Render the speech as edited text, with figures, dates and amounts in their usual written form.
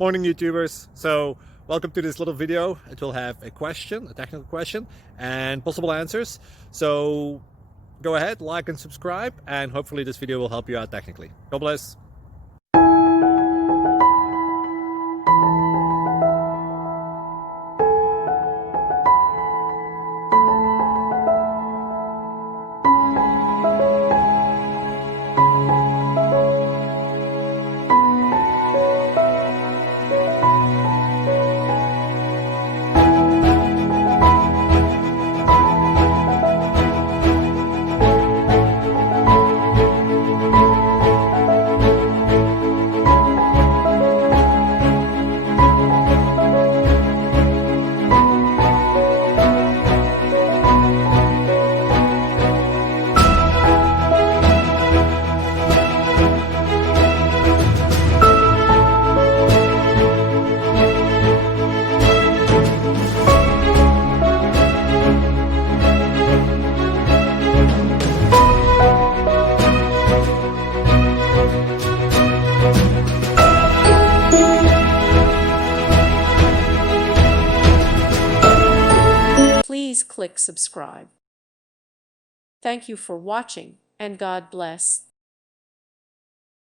Morning YouTubers. So welcome to this little video. It will have a question, a technical question, and possible answers. So go ahead, like and subscribe, and hopefully this video will help you out technically. God bless. Please click subscribe. Thank you for watching, and God bless.